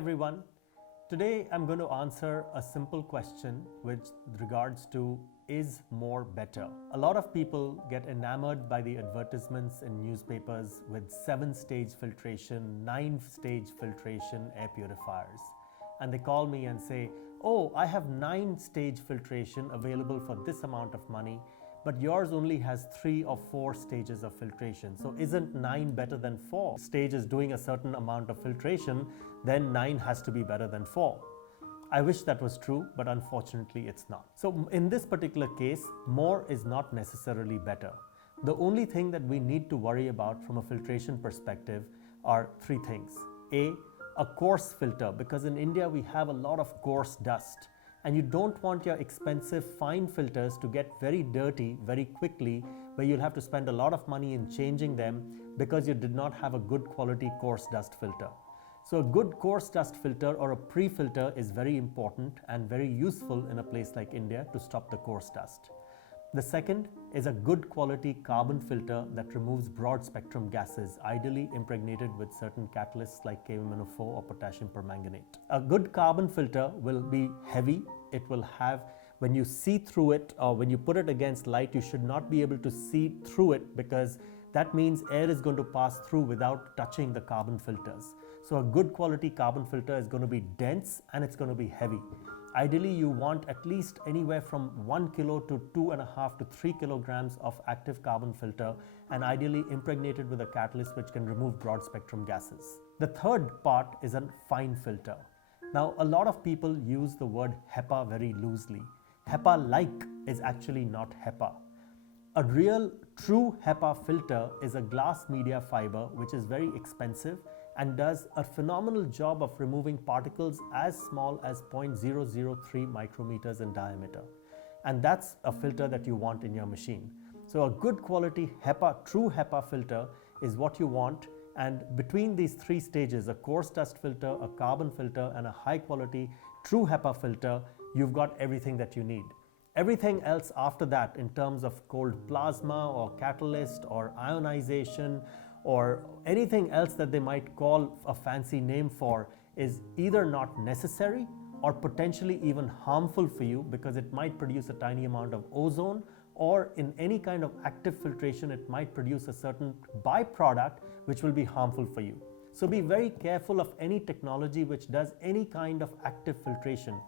everyone. Today I'm going to answer a simple question with regards to is more better. A lot of people get enamored by the advertisements in newspapers with 7-stage filtration, 9-stage filtration air purifiers. And they call me and say, oh, I have 9-stage filtration available for this amount of money, but yours only has 3 or 4 stages of filtration. So isn't 9 better than 4? Stage is doing a certain amount of filtration, then 9 has to be better than 4. I wish that was true, but unfortunately it's not. So in this particular case, more is not necessarily better. The only thing that we need to worry about from a filtration perspective are 3 things. A coarse filter, because in India we have a lot of coarse dust, and you don't want your expensive fine filters to get very dirty very quickly, where you'll have to spend a lot of money in changing them because you did not have a good quality coarse dust filter. So a good coarse dust filter or a pre-filter is very important and very useful in a place like India to stop the coarse dust. The second is a good quality carbon filter that removes broad spectrum gases, ideally impregnated with certain catalysts like KMNO4 or potassium permanganate. A good carbon filter will be heavy. It will have, when you see through it or when you put it against light, you should not be able to see through it, because that means air is going to pass through without touching the carbon filters. So a good quality carbon filter is going to be dense and it's going to be heavy. Ideally, you want at least anywhere from 1 kilo to 2.5 to 3 kilograms of active carbon filter, and ideally impregnated with a catalyst which can remove broad spectrum gases. The third part is a fine filter. Now, a lot of people use the word HEPA very loosely. HEPA-like is actually not HEPA. A real true HEPA filter is a glass media fiber which is very expensive and does a phenomenal job of removing particles as small as 0.003 micrometers in diameter. And that's a filter that you want in your machine. So a good quality HEPA, true HEPA filter is what you want. And between these 3 stages, a coarse dust filter, a carbon filter, and a high quality true HEPA filter, you've got everything that you need. Everything else after that, in terms of cold plasma or catalyst or ionization or anything else that they might call a fancy name for, is either not necessary or potentially even harmful for you, because it might produce a tiny amount of ozone, or in any kind of active filtration it might produce a certain byproduct which will be harmful for you. So be very careful of any technology which does any kind of active filtration.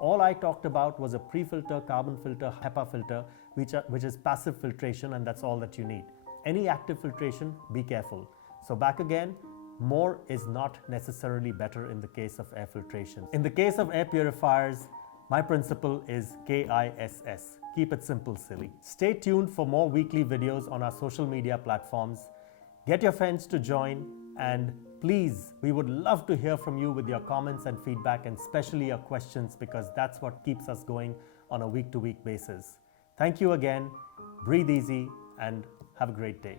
All I talked about was a pre-filter, carbon filter, HEPA filter, which is passive filtration, and that's all that you need. Any active filtration, be careful. So back again, more is not necessarily better in the case of air filtration. In the case of air purifiers, my principle is KISS. Keep it simple, silly. Stay tuned for more weekly videos on our social media platforms. Get your friends to join, and please, we would love to hear from you with your comments and feedback, and especially your questions, because that's what keeps us going on a week-to-week basis. Thank you again. Breathe easy and have a great day.